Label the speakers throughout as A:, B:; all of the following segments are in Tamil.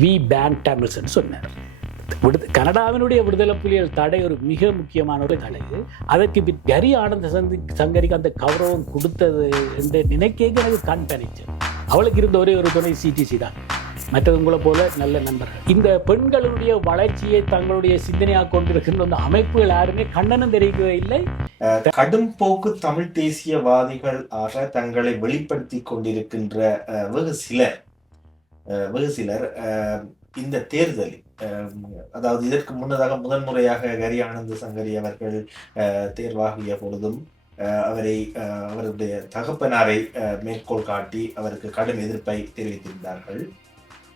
A: வி பேன் தமிழ்ஸ்ன்னு சொன்னார். விடுத கனடாவினுடைய விடுதலை புலிகள் தடை ஒரு மிக முக்கியமான ஒரு தடை. அதற்கு கரி ஆனந்த சந்தி சங்கரிக்கு அந்த கௌரவம் கொடுத்தது என்று நினைக்க எனக்கு கண் தனிச்சு அவளுக்கு இருந்த ஒரே ஒரு துணை சிடிசி தான். மற்றவங்களை போல நல்ல நண்பர்கள். இந்த பெண்களுடைய வளர்ச்சியை தங்களுடைய சிந்தனையாக கொண்டிருக்கின்ற அந்த அமைப்புகள் யாருமே கண்டனம் தெரிவிக்கவே இல்லை.
B: கடும் போக்கு தமிழ் தேசியவாதிகள் ஆக தங்களை வெளிப்படுத்தி கொண்டிருக்கின்ற வெகு சிலர். வெகு சிலர் அஹ், இந்த தேர்தலில் அஹ், அதாவது இதற்கு முன்னதாக முதன் முறையாக கரி ஆனந்த சங்கரி அவர்கள் அஹ், தேர்வாகிய பொழுதும் அஹ், அவரை அவருடைய தகப்பனாரை மேற்கோள் காட்டி அவருக்கு கடும் எதிர்ப்பை தெரிவித்திருந்தார்கள்.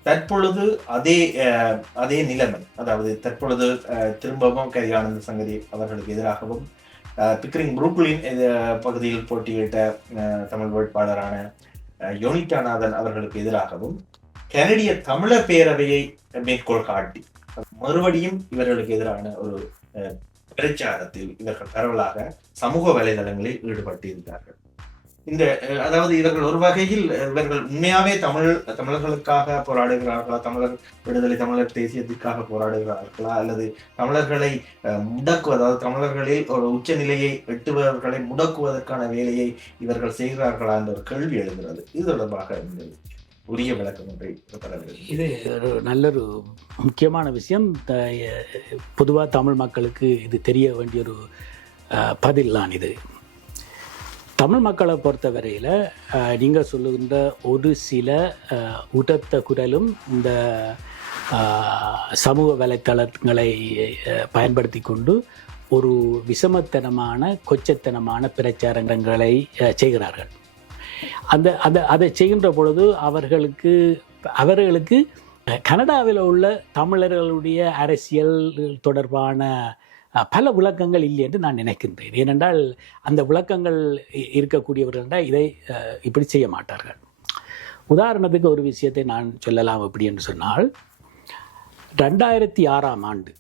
B: தற்பொழுது அதே அஹ், அதே நிலைமை அதாவது தற்பொழுது அஹ், திரும்பவும் கரி ஆனந்த சங்கரி அவர்களுக்கு எதிராகவும் பிக்ரிங் பிக்கரிங் புரூக்லின் பகுதியில் போட்டியிட்ட அஹ், தமிழ் வேட்பாளரான யோனிட்டாநாதன் அவர்களுக்கு எதிராகவும் கனடிய தமிழர் பேரவையை மேற்கோள் காட்டி மறுபடியும் இவர்களுக்கு எதிரான ஒரு அஹ், பிரச்சாரத்தில் இவர்கள் பரவலாக சமூக வலைதளங்களில் ஈடுபட்டிருந்தார்கள். இந்த அதாவது இவர்கள் ஒரு வகையில் இவர்கள் உண்மையாவே தமிழ் தமிழர்களுக்காக போராடுகிறார்களா தமிழர் விடுதலை தமிழர் தேசியத்திற்காக போராடுகிறார்களா அல்லது தமிழர்களை அஹ், முடக்குவது அதாவது தமிழர்களில் ஒரு உச்சநிலையை எட்டுபவர்களை முடக்குவதற்கான வேலையை இவர்கள் செய்கிறார்களா என்ற ஒரு கேள்வி எழுகிறது. இது தொடர்பாக இருந்தது உரிய விளக்கம் ஒன்றை
A: இது ஒரு நல்ல ஒரு முக்கியமான விஷயம். பொதுவாக தமிழ் மக்களுக்கு இது தெரிய வேண்டிய ஒரு அஹ், பதில் தான் இது. தமிழ் மக்களை பொறுத்தவரையில் நீங்கள் சொல்லுகின்ற ஒரு சில உடத்த குரலும் இந்த சமூக வலைத்தளங்களை பயன்படுத்தி கொண்டு ஒரு விஷமத்தனமான கொச்சத்தனமான பிரச்சாரங்களை செய்கிறார்கள். அந்த அந்த அதை செய்கின்ற பொழுது அவர்களுக்கு அவர்களுக்கு கனடாவில் உள்ள தமிழர்களுடைய அரசியல் தொடர்பான பல விளக்கங்கள் இல்லை என்று நான் நினைக்கின்றேன். ஏனென்றால் அந்த விளக்கங்கள் இருக்கக்கூடியவர்கள் இதை இப்படி செய்ய மாட்டார்கள். உதாரணத்துக்கு ஒரு விஷயத்தை நான் சொல்லலாம் அப்படி என்று சொன்னால் ரெண்டாயிரத்தி ஆறாம் ஆண்டு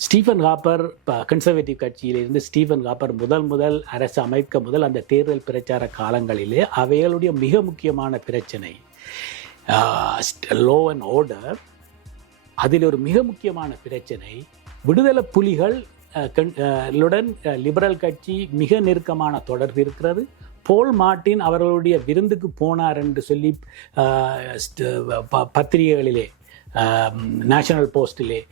A: ஸ்டீஃபன் ஹாப்பர் கன்சர்வேட்டிவ் கட்சியிலிருந்து ஸ்டீஃபன் ஹாப்பர் முதல் முதல் அரசு அமைக்க முதல் அந்த தேர்தல் பிரச்சார காலங்களிலே அவைகளுடைய மிக முக்கியமான பிரச்சனை லோ அண்ட் ஆர்டர் அதில் ஒரு மிக முக்கியமான பிரச்சனை விடுதலை புலிகள் லிபரல் கட்சி மிக நெருக்கமான தொடர்பு இருக்கிறது. போல் மார்ட்டின் அவர்களுடைய விருந்துக்கு போனார் என்று சொல்லி பத்திரிகைகளிலே நேஷனல் போஸ்டிலே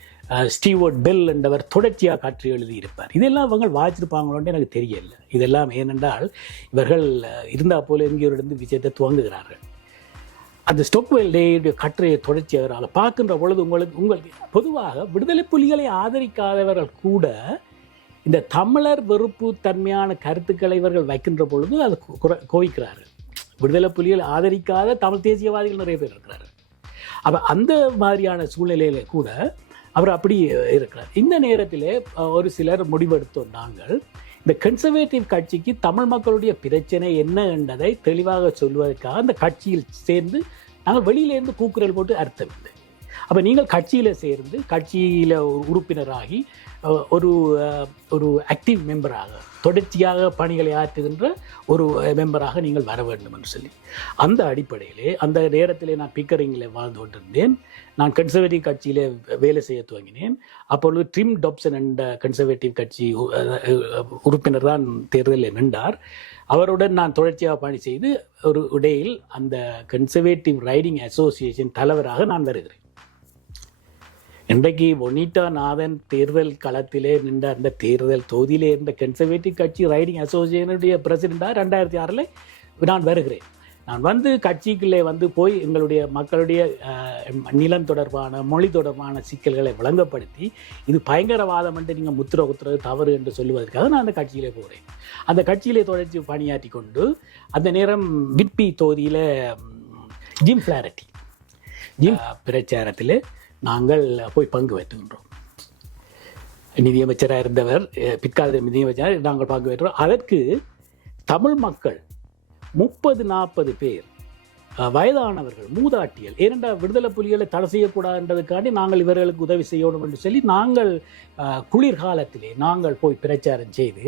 A: ஸ்டீவர்ட் பெல் என்றவர் தொடர்ச்சியாக காற்றி எழுதியிருப்பார். இதெல்லாம் அவங்க வாய்ச்சிருப்பாங்களோன்னு எனக்கு தெரியல. இதெல்லாம் ஏனென்றால் இவர்கள் இருந்தா போல எங்கேயோரிடம் விஷயத்தை துவங்குகிறார்கள். அந்த ஸ்டோக்வெல் டேயுடைய கற்றையை தொடர்ச்சி அவரால் பார்க்கின்ற பொழுது உங்களுக்கு உங்களுக்கு பொதுவாக விடுதலை புலிகளை ஆதரிக்காதவர்கள் கூட இந்த தமிழர் வெறுப்பு தன்மையான கருத்துக்களை இவர்கள் வைக்கின்ற பொழுது அது கோவிக்கிறார்கள். விடுதலை புலிகள் ஆதரிக்காத தமிழ் தேசியவாதிகள் நிறைய பேர் இருக்கிறார்கள். அப்போ அந்த மாதிரியான சூழ்நிலையில் கூட அவர் அப்படி இருக்கிறார். இந்த நேரத்தில் ஒரு சிலர் முடிவெடுத்தோம் நாங்கள். இந்த கன்சர்வேட்டிவ் கட்சிக்கு தமிழ் மக்களுடைய பிரச்சனை என்ன என்பதை தெளிவாக சொல்வதற்காக அந்த கட்சியில் சேர்ந்து நாங்கள் வெளியிலேருந்து கூக்குரல் போட்டு அர்த்தமில்லை. அப்போ நீங்கள் கட்சியில் சேர்ந்து கட்சியில் உறுப்பினராகி ஒரு ஒரு ஆக்டிவ் மெம்பராக தொடர்ச்சியாக பணிகளை ஆற்றுகின்ற ஒரு மெம்பராக நீங்கள் வர வேண்டும் என்று சொல்லி. அந்த அடிப்படையிலே அந்த நேரத்திலே நான் பிக்கரிங்கில் வாழ்ந்து கொண்டிருந்தேன். நான் கன்சர்வேட்டிவ் கட்சியில் வேலை செய்ய துவங்கினேன். அப்பொழுது ட்ரிம் டொப்சன் என்ற கன்சர்வேட்டிவ் கட்சி உறுப்பினர் தான் தேர்தலில் நின்றார். அவருடன் நான் தொடர்ச்சியாக பணி செய்து ஒரு இடையில் அந்த கன்சர்வேட்டிவ் ரைடிங் அசோசியேஷன் தலைவராக நான் வருகிறேன். இன்றைக்கு ஒனிட்டா நாதன் தேர்தல் களத்திலே நின்ற அந்த தேர்தல் தொகுதியிலே இருந்த கன்சர்வேட்டிவ் கட்சி ரைடிங் அசோசியேஷனுடைய பிரசிடெண்டாக ரெண்டாயிரத்தி ஆறில் நான் வருகிறேன். நான் வந்து கட்சிக்குள்ளே வந்து போய் எங்களுடைய மக்களுடைய நிலம் தொடர்பான மொழி தொடர்பான சிக்கல்களை விளங்கப்படுத்தி இது பயங்கரவாதம் என்று நீங்கள் முத்திர குத்துறது தவறு என்று சொல்லுவதற்காக நான் அந்த கட்சியிலே போகிறேன் அந்த கட்சியிலே தொடர்ச்சி பணியாற்றி கொண்டு அந்த நேரம் பிட்பி தொகுதியில் ஜிம் ஃபிளாரட்டி ஜிம் பிரச்சாரத்தில் நாங்கள் போய் பங்கு வைத்துகின்றோம். நிதியமைச்சராக இருந்தவர் பிற்கால நிதியமைச்சராக நாங்கள் பங்கு வைக்கிறோம் அதற்கு தமிழ் மக்கள் முப்பது நாற்பது பேர் அஹ், வயதானவர்கள் மூதாட்டியல் ஏனென்றால் விடுதலை புலிகளை தடை செய்யக்கூடாதுன்றதுக்காண்டி நாங்கள் இவர்களுக்கு உதவி செய்யணும் என்று சொல்லி நாங்கள் அஹ், குளிர்காலத்திலே நாங்கள் போய் பிரச்சாரம் செய்து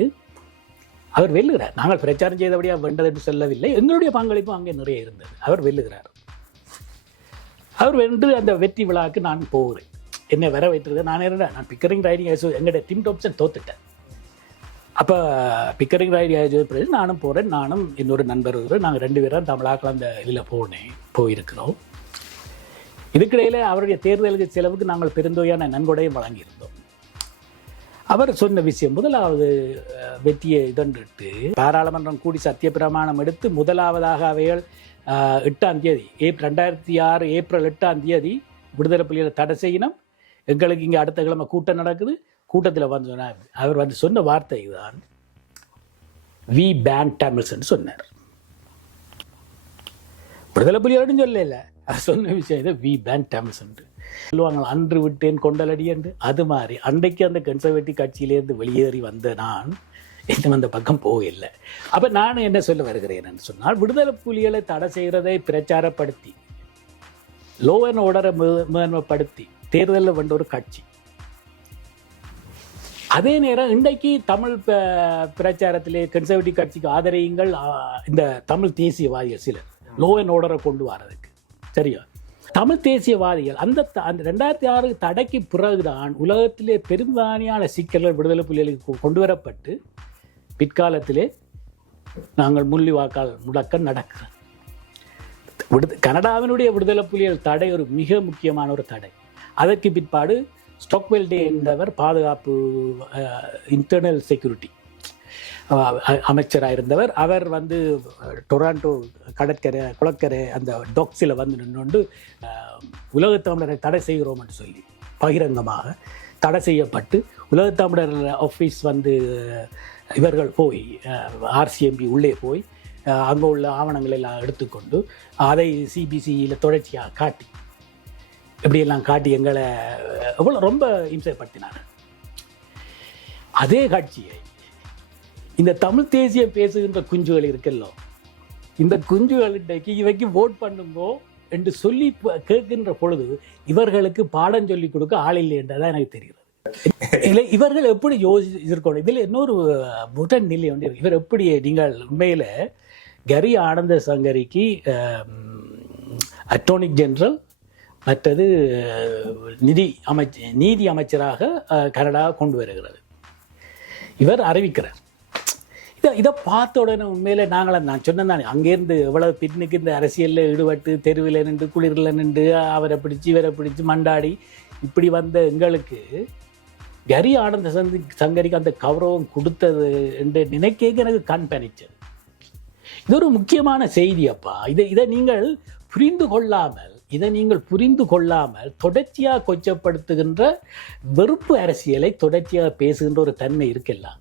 A: அவர் வெல்லுகிறார். நாங்கள் பிரச்சாரம் செய்தபடியாக வென்றது என்று சொல்லவில்லை. எங்களுடைய பங்களிப்பு அங்கே நிறைய இருந்தது. அவர் வெல்லுகிறார். அவர் வென்று அந்த வெற்றி விழாவுக்கு நான் போகிறேன். என்னை வர வைத்திருக்க நான் என்ன நான் பிக்கரிங் ரைடிங் எங்களுடைய டிம் டாப்ஸன் தோத்துட்டேன். அப்போ பிக்கரிங் ரைடிங் ஆயிடுச்சு பிறகு நானும் போகிறேன் நானும் இன்னொரு நண்பர் இருக்கிறோம் நாங்கள் ரெண்டு பேரும் தமிழாக்கள் அந்த இதில் போனேன் போயிருக்கிறோம். இதுக்கிடையில் அவருடைய தேர்தலுக்கு செலவுக்கு நாங்கள் பெருந்தொகையான நன்கொடையும் வழங்கியிருந்தோம். அவர் சொன்ன விஷயம் முதலாவது அஹ், வெற்றியை இதன்றிட்டு பாராளுமன்றம் கூடி சத்தியப்பிரமாணம் எடுத்து முதலாவதாக அவைகள் எட்டாம் தேதி. ஏப் ரெண்டாயிரத்தி ஆறு ஏப்ரல் எட்டாம் தேதி விடுதலை புலிகளை தடை செய்யணும். எங்களுக்கு இங்கே அடுத்த கிழமை கூட்டம் நடக்குது. கூட்டத்தில் வந்து சொன்னார். அவர் வந்து சொன்ன வார்த்தை தான் வி பேன் தமிழ்ஸ்ன்னு சொன்னார். விடுதலை புலியோடும் சொல்லல. சொன்ன விஷயம் இது வி பேன் தமிழ்ஸ் சொல்லுவாங்க அன்று விட்டேன் கொண்டலடி என்று. அது மாதிரி அன்றைக்கு அந்த கன்சர்வேட்டிவ் கட்சியிலேருந்து வெளியேறி வந்த நான் இன்னும் அந்த பக்கம் போகவில்லை. அப்போ நான் என்ன சொல்ல வருகிறேன் என்று சொன்னால் விடுதலை புலிகளை தடை செய்கிறதை பிரச்சாரப்படுத்தி லோ அண்ட் ஓர்டரை மேன்மைப்படுத்தி தேர்தலில் வந்த ஒரு கட்சி. அதே நேரம் இன்றைக்கு தமிழ் பிரச்சாரத்திலே கன்சர்வேட்டிவ் கட்சிக்கு ஆதரவுங்கள் இந்த தமிழ் தேசியவாதிகள் சிலர் லோ அண்ட் ஓர்டரை கொண்டு வரதுக்கு. சரியா? தமிழ் தேசியவாதிகள் அந்த அந்த ரெண்டாயிரத்தி ஆறு தடைக்கு பிறகுதான் உலகத்திலே பெரும்பான்மையான சிக்கல்கள் விடுதலை புலிகளுக்கு கொண்டு வரப்பட்டு பிற்காலத்திலே நாங்கள் முள்ளி வாக்கால் முடக்க நடக்கிறது விடுத கனடாவினுடைய விடுதலை புலிகள் தடை ஒரு மிக முக்கியமான ஒரு தடை. அதற்கு பிற்பாடு ஸ்டாக்வெல்டே என்பவர் பாதுகாப்பு இன்டர்னல் செக்யூரிட்டி அமைச்சராக இருந்தவர். அவர் வந்து டொராண்டோ கடற்கரை குளக்கரை அந்த டாக்ஸில் வந்து நின்று உலகத்தமிழரை தடை செய்கிறோம் என்று சொல்லி பகிரங்கமாக தடை செய்யப்பட்டு உலகத்தமிழர் ஆஃபீஸ் வந்து இவர்கள் போய் ஆர்சிஎம்பி உள்ளே போய் அங்கே உள்ள ஆவணங்கள் எல்லாம் எடுத்துக்கொண்டு அதை சிபிசியில் தொடர்ச்சியாக காட்டி இப்படியெல்லாம் காட்டி எங்களை எவ்வளோ ரொம்ப இம்சைப்படுத்தினார் அதே காட்சியை இந்த தமிழ் தேசியம் பேசுகின்ற குஞ்சுகள் இருக்கல்லோ இந்த குஞ்சுகள் இன்றைக்கு இவைக்கு ஓட் பண்ணுங்கோ என்று சொல்லி கேட்கின்ற பொழுது இவர்களுக்கு பாடம் சொல்லி கொடுக்க ஆள் இல்லை என்றதான் எனக்கு தெரியும் இல்லை இவர்கள் எப்படி யோசிச்சிருக்கணும்? இதில் இன்னொரு முதன் நிலை ஒன்று இவர் எப்படி நீங்கள் உண்மையில் கரி ஆனந்த சங்கரிக்கு அட்டோனிக் ஜெனரல் மற்றது நிதி அமைச்ச நீதி அமைச்சராக கனடா கொண்டு வருகிறது. இவர் அறிவிக்கிறார். இதை இதை பார்த்த உடனே உண்மையில நாங்கள் நான் சொன்னேன் தானே அங்கேருந்து எவ்வளவு பின்னுக்கு இந்த அரசியலில் ஈடுபட்டு தெருவில் நின்று குளிரில் நின்று அவரை பிடிச்சி இவரை பிடிச்சி மண்டாடி இப்படி வந்த எங்களுக்கு கரி ஆனந்த சந்தி சங்கரிக்கு அந்த கௌரவம் கொடுத்தது என்று நினைக்க எனக்கு கண் பனிச்சது. இது ஒரு முக்கியமான செய்தி அப்பா. இதை இதை நீங்கள் புரிந்து கொள்ளாமல் இதை நீங்கள் புரிந்து கொள்ளாமல் தொடர்ச்சியாக கொச்சப்படுத்துகின்ற வெறுப்பு அரசியலை தொடர்ச்சியாக பேசுகின்ற ஒரு தன்மை இருக்கலாம்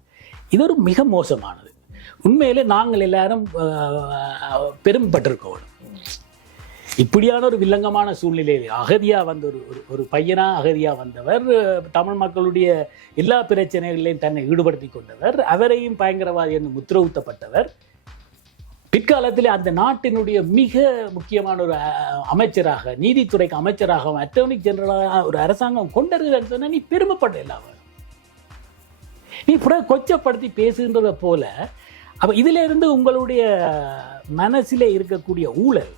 A: இது ஒரு மிக மோசமானது. உண்மையிலே நாங்கள் எல்லாரும் பெரும்பட்டிருக்கோம் இப்படியான ஒரு வில்லங்கமான சூழ்நிலையில் அகதியாக வந்த ஒரு ஒரு- பையனாக அகதியாக வந்தவர் தமிழ் மக்களுடைய எல்லா பிரச்சனைகளையும் தன்னை ஈடுபடுத்தி கொண்டவர் அவரையும் பயங்கரவாதி என்று முத்திரவுத்தப்பட்டவர். பிற்காலத்தில் அந்த நாட்டினுடைய மிக முக்கியமான ஒரு அமைச்சராக நீதித்துறைக்கு அமைச்சராக அட்டர்னி ஜெனரலாக ஒரு அரசாங்கம் கொண்டிருக்குதுன்னு நீ பெருமைப்பட இல்லாம நீ புற கொச்சப்படுத்தி பேசுகின்றதை போல அப்போ இதிலிருந்து உங்களுடைய மனசில் இருக்கக்கூடிய ஊழல்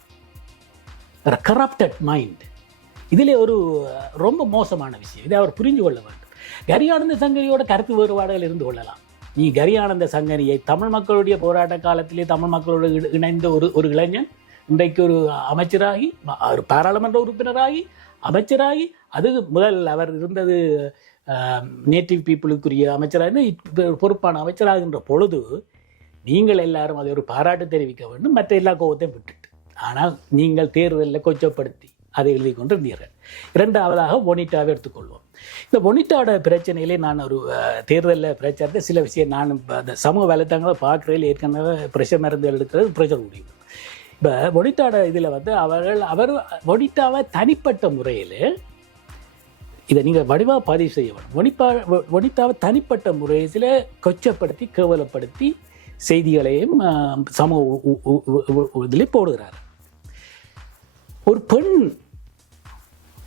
A: கரப்டட் மைண்ட் இதிலே ஒரு ரொம்ப மோசமான விஷயம். இதை அவர் புரிந்து கொள்ள வேண்டும். கரியானந்த சங்கரியோட கருத்து வேறுபாடுகள் இருந்து கொள்ளலாம். நீ கரியானந்த சங்கரியை தமிழ் மக்களுடைய போராட்ட காலத்திலே தமிழ் மக்களோடு இணைந்த ஒரு ஒரு இளைஞன் இன்றைக்கு ஒரு அமைச்சராகி ஒரு பாராளுமன்ற உறுப்பினராகி அமைச்சராகி அது முதல் அவர் இருந்தது நேட்டிவ் பீப்புளுக்குரிய அமைச்சராக பொறுப்பான அமைச்சராகின்ற பொழுது நீங்கள் எல்லாரும் அதை ஒரு பாராட்டு தெரிவிக்க வேண்டும். மற்ற எல்லா கோபத்தையும் விட்டு. ஆனால் நீங்கள் தேர்தலில் கொச்சப்படுத்தி அதை எழுதி கொண்டிருந்தீர்கள். இரண்டாவதாக ஒனிட்டாவை எடுத்துக்கொள்வோம். இந்த ஒனிட்டாவோட பிரச்சனையிலே நான் ஒரு தேர்தலில் பிரச்சாரத்தை சில விஷயம் நான் அந்த சமூக வலைத்தளங்களை பார்க்குறதில் ஏற்கனவே பிரஷர் மருந்து எடுக்கிறது ப்ரெஷர் முடியும் இப்போ ஒனிட்டாவோட இதில் வந்து அவர்கள் அவர் ஒனிட்டாவை தனிப்பட்ட முறையில் இதை நீங்கள் வடிவாக பதிவு செய்ய வேணும் ஒனிப்பா ஒனித்தாவை தனிப்பட்ட முறையில் கொச்சப்படுத்தி கேவலப்படுத்தி செய்திகளையும் சமூக உ- உ- போடுகிறார். ஒரு பெண்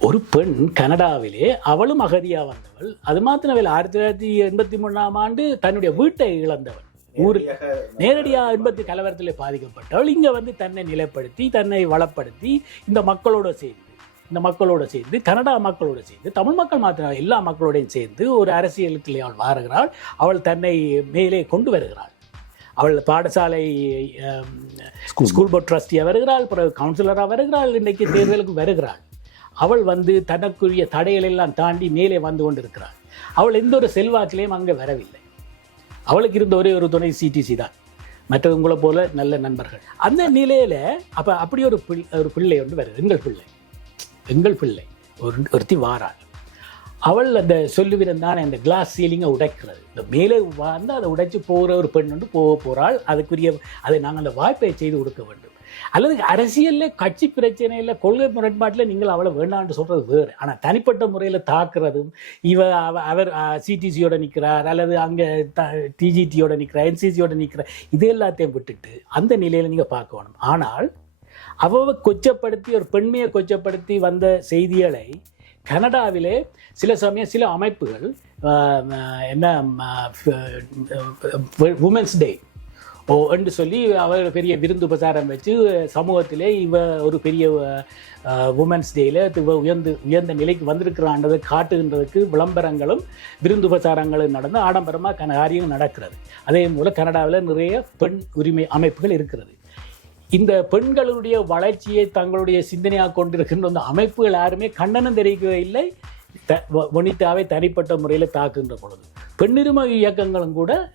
A: ஒரு பெண் கனடாவிலே அவளும் அகதியா வந்தவள். அது மாத்திரமில்லை ஆயிரத்தி தொள்ளாயிரத்தி எண்பத்தி மூணாம் ஆண்டு தன்னுடைய வீட்டை இழந்தவள். ஊரில் நேரடியாக எண்பத்தி கலவரத்தில் பாதிக்கப்பட்டவள். இங்க வந்து தன்னை நிலைப்படுத்தி தன்னை வளப்படுத்தி இந்த மக்களோட சேர்ந்து இந்த மக்களோட சேர்ந்து கனடா மக்களோட சேர்ந்து தமிழ் மக்கள் மாத்திரம் எல்லா மக்களோடையும் சேர்ந்து ஒரு அரசியலுக்குள்ளே அவள் வாருகிறாள். அவள் தன்னை மேலே கொண்டு வருகிறாள். அவள் பாடசாலை ஸ்கூல். போர்ட் ட்ரஸ்டியாக வருகிறாள் பிறகு கவுன்சிலராக வருகிறாள் இன்றைக்கு தேர்தலுக்கு வருகிறாள். அவள் வந்து தனக்குரிய தடைகள் எல்லாம் தாண்டி மேலே வந்து கொண்டிருக்கிறாள். அவள் எந்த ஒரு செல்வாக்கிலையும் அங்கே வரவில்லை. அவளுக்கு இருந்த ஒரே ஒரு துணை சிடிசி தான். மற்றது உங்களை போல நல்ல நண்பர்கள். அந்த நிலையில அப்ப அப்படி ஒரு பிள்ளை ஒரு பிள்ளை ஒன்று வருது. எங்கள் பிள்ளை. எங்கள் பிள்ளை. ஒரு ஒருத்தி வாராள். அவள் அந்த சொல்லுவிடம் தான் அந்த கிளாஸ் சீலிங்கை உடைக்கிறது. இந்த மேலே வந்து அதை உடைச்சு போகிற ஒரு பெண் வந்து போக போகிறாள் அதுக்குரிய அதை நாங்கள் அந்த வாய்ப்பை செய்து கொடுக்க வேண்டும். அல்லது அரசியலில் கட்சி பிரச்சனையில் கொள்கை முரண்பாட்டில் நீங்கள் அவளை வேண்டாம்னு சொல்கிறது வேறு. ஆனால் தனிப்பட்ட முறையில் தாக்குறதும் இவ அவர் சிடிசியோட நிற்கிறார் அல்லது அங்கே த டிஜிடியோட நிற்கிறார் என்சிசியோட நிற்கிறார் இது எல்லாத்தையும் விட்டுட்டு அந்த நிலையில் நீங்கள் பார்க்க வேணும். ஆனால் அவ கொச்சப்படுத்தி ஒரு பெண்மையை கொச்சப்படுத்தி வந்த செய்திகளை கனடாவிலே சில சமயம் சில அமைப்புகள் என்ன உமன்ஸ் டே ஓ என்று சொல்லி அவர் பெரிய விருந்து உபசாரம் வச்சு சமூகத்திலே இவ ஒரு பெரிய உமன்ஸ் டேயில் இவ உயர்ந்து உயர்ந்த நிலைக்கு வந்திருக்கிறான்றதை காட்டுகின்றதுக்கு விளம்பரங்களும் விருந்து உபசாரங்களும் நடந்து ஆடம்பரமாக கன காரியம் நடக்கிறது. அதே போல் கனடாவில் நிறைய பெண் உரிமை அமைப்புகள் இருக்கிறது. இந்த பெண்களுடைய வளர்ச்சியை தங்களுடைய சிந்தனையாக கொண்டிருக்கின்ற அந்த அமைப்புகள் யாருமே கண்டனம் தெரிவிக்கவே இல்லை த- வனிதாவை தனிப்பட்ட முறையில் தாக்குகின்ற பொழுது. பெண்ணுரிமை இயக்கங்களும் கூட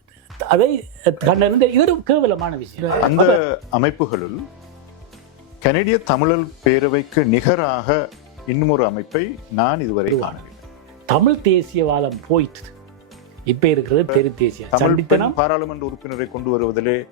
A: அதை கண்டனம் இது ஒரு கேவலமான விஷயம்.
C: அந்த அமைப்புகளுள் கனடிய தமிழர் பேரவைக்கு நிகராக இன்னும் அமைப்பை நான் இதுவரை காணவில்லை.
A: தமிழ் தேசியவாதம் போயிட்டு இப்ப இருக்கிறது தெரு தேசிய
C: பாராளுமன்ற உறுப்பினரை கொண்டு வருவதிலே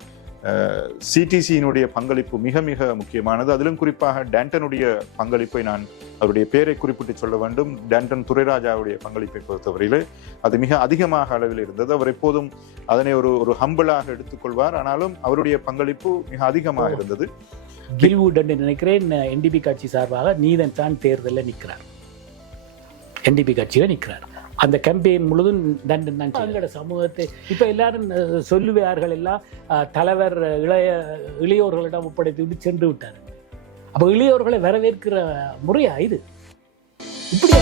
C: சிடிசியினுடைய பங்களிப்பு மிக மிக முக்கியமானது. அதிலும் குறிப்பாக டேண்டனுடைய பங்களிப்பை நான் அவருடைய பெயரை குறிப்பிட்டு சொல்ல வேண்டும். டேண்டன் துரைராஜாவுடைய பங்களிப்பை பொறுத்தவரையிலே அது மிக அதிகமாக அளவில் இருந்தது. அவர் எப்போதும் அதனை ஒரு ஒரு ஹம்பிளாக எடுத்துக்கொள்வார். ஆனாலும் அவருடைய பங்களிப்பு மிக அதிகமாக இருந்தது.
A: கில்வுட் என்று நினைக்கிறேன் என்டிபி கட்சி சார்பாக நீதன் தான் தேர்தலில் நிற்கிறார். என்டிபி கட்சியில நிற்கிறார். அந்த கேம்பெயின் முழுதும் தண்டன் தான் எங்களோட சமூகத்தை இப்ப எல்லாரும் சொல்லுவார்கள் எல்லாம் அஹ், தலைவர் இளைய இளையோர்களிடம் ஒப்படைத்து விட்டு சென்று விட்டார் அப்போ இளையோர்களை வரவேற்கிற முறையா இது. இப்படி